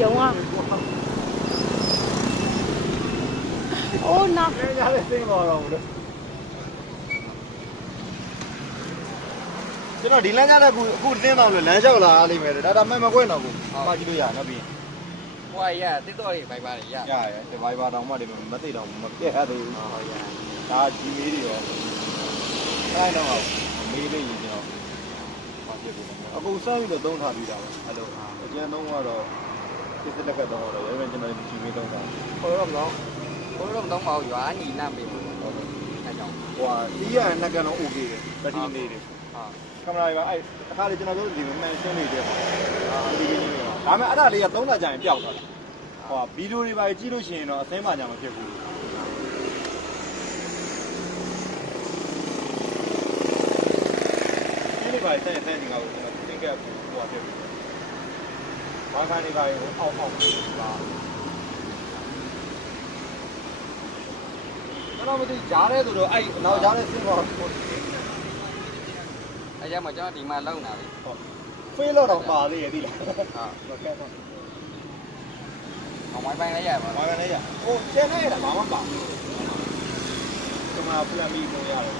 用啊。哦，那。人家的生活了，ကျွန်တော်ဒီလမ်းကြတဲ့ခုတင်းတော့လို့လမ်းလျှောက်လာလိမ့်မယ်ဒါမှမကွဲတော့ဘူးမှကြည့်လို့ရနော်ပြီးဟိုရတစ်တော့လေးဘိုင်ပါရရတယ်ဒီဘိုင်ဘာတောင်မှဒီမသိတော့မပြတ်သေးဘူးဟုတ်ရဒါဒီမေးတွေရောအဲ့တော့မေးလေးရင်ကျွန်တော်ဘာဖြစ်ဘူးအကုန်စမ်းပြီးတော့သုံးထားပြီးတာပဲအဲ့လိုအကျဉ်းသုံးကတော့စစ်လက်ကသုံးတော့ရဲကျွန်တော်ဒီမေးသုံးတာဟိုတော့တော့မဟုတ်ရွာညီနမေဟုတ်တယ်အဲ့ကြောင့်ဟိုတီးရနှစ်ကန်တော့ OK တယ်တတိနေတယ်ကင်မရာကအဲ့အခါလေးကျွန်တော်တို့ဒီမှန်ရှင်းနေတယ်ဒီကိန်းလေးပါဒါပေမဲ့အဲ့ဒါလေးကသုံးတာကြာရင်ပျောက်သွားတယ်ဟိုဗီဒီယိုတွေပါကြည့်လို့ရှိရင်တော့အစင်းမှကြာမဖြစ်ဘူးဒီလေးပါတဲ့ဒီကောင်ကိုကျွန်တော်သင်ခဲ့ဟိုဟာဖြစ်ဘူးဘာခါနေပါရင်အောက်ပါကျွန်တော်မသိကြားရဲဆိုတော့အဲ့နောက်ကြားရဲစင်းပါအဲ့ကြောင့်မကျွန်တော်ဒီမှာလောက်နာပြီဟုတ်ဖေးလို့တော့ပါသေးရဲ့ဒီလားဟုတ်ကဲ့ဝိုင်းပိုင်းလည်းရပါဘာကနေရဟိုကျန်နေရတာဘာမှပါဘူးဒီမှာဖလန်မီလို့ရတယ်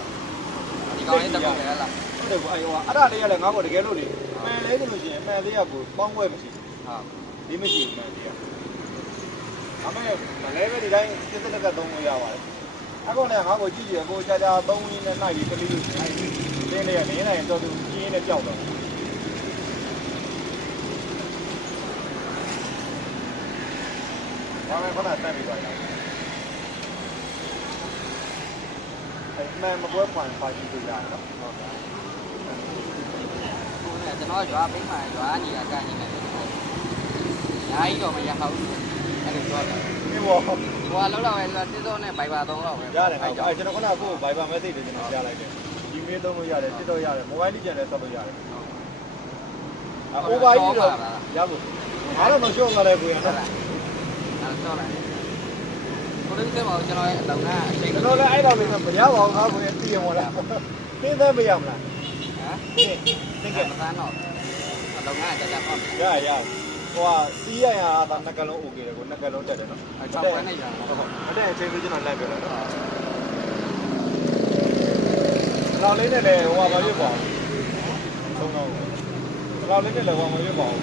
ဒီကောင်လေးတက်ကုန်တယ်လားဟုတ်တယ်ကွာအဲ့ဟိုအဲ့ဒါလေးကလည်းငါ့ဘောတကယ်လို့လေမှန်လဲဆိုလို့ရှိရင်မှန်လေးကကိုပေါင်းဝဲမရှိဟုတ်ဒီမရှိဘူးမှန်လေးကဒါမဲ့မလဲပဲဒီတိုင်းစစ်စစ်ကသုံးလို့ရပါတယ်အခုလည်းငါ့ကိုကြည့်ကြည့်ကိုကြာကြာသုံးရင်းနဲ့နိုင်ပြီးကလေးလို့တင်းလေးကနေနိုင်တော့သူပြင်းနဲ့ကြောက်တော့ဘာမှခဏတန်းပြီးပါလားအဲ့မှန်မပွဲဖွင့်ပါကြည့်လို့ရတယ်နော်ဟုတ်ကဲ့ကျွန်တော်ရွာပိန်းမှာရွာညီကကန်နေတယ်ညာကြီးတော့မရဟုတ်အဲ့လိုပြောတာဒီဘောဟိုကလောက်တော့ပဲတစ်တော့နဲ့ဘိုင်ဘာသုံးတော့ပဲရတယ်အဲ့ကျွန်တော်ခုနကကိုဘိုင်ဘာ message တွေကျွန်တော်ကြားလိုက်တယ်ဒီမေးသုံးလို့ရတယ်တစ်တော့ရတယ်မိုဘိုင်းလိကျန်လည်းဆက်လို့ရတယ်အိုဘာကြီးတော့ရဖို့အားလုံးမရှုံးလာလဲကိုရနော်အဲ့တော့လာကိုလေးကမကျွန်တော်ရဲ့အလုံကအချိန်ကျွန်တော်လည်းအဲ့တော့လေးမရပါဘူးငါကိုရတည်ရမလားသင်သက်မရမလားဟမ်သင်ကမသားတော့အလုံကကြာဟောရဟိုစီးရတာနှစ်ကလုံး OK တယ်ကိုနှစ်ကလုံးတက်တယ်နော်အချောင်းပဲနေရဟုတ်ဟုတ်တဲ့အချိန်လေးကျွန်တော်လိုက်ပြတယ်နော်လောက်လေးနဲ့လည်းဟိုပါမရွေးပါဘူးသုံးတော့လောက်လေးနဲ့လည်းဟိုမရွေးပါဘူး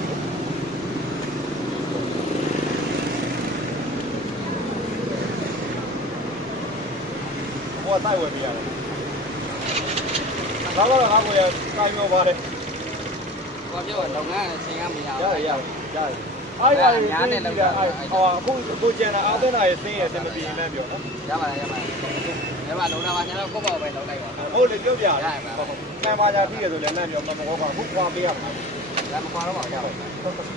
ဟိုတိုက်ဝယ်ပြရတယ်ဒါကတော့ငါကိုရကိုင်းမောပါတယ်ဟိုပြောလုံကအချိန်ကမရဘူးရတယ်အဲ့ဒါများနေလောက်တာဟောအခုကျန်တာအာသနာရဲ့သင်းရဲ့အစမပြေရင်လည်းပြောနော်ရပါတယ်ဒါမှလုံတာပါကျွန်တော်ကိုယ့်ဘောပဲလုံလိုက်ပါဟုတ်လေပြောပြရတယ်ကံပါကြထိရဆိုလည်းလည်းပြောမကောပါအခုခွာပေးရမှာဒါမခွာတော့ပါဘူးရပါတယ်ဟုတ်ဟုတ်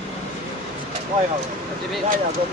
ဒီပြေးရတော့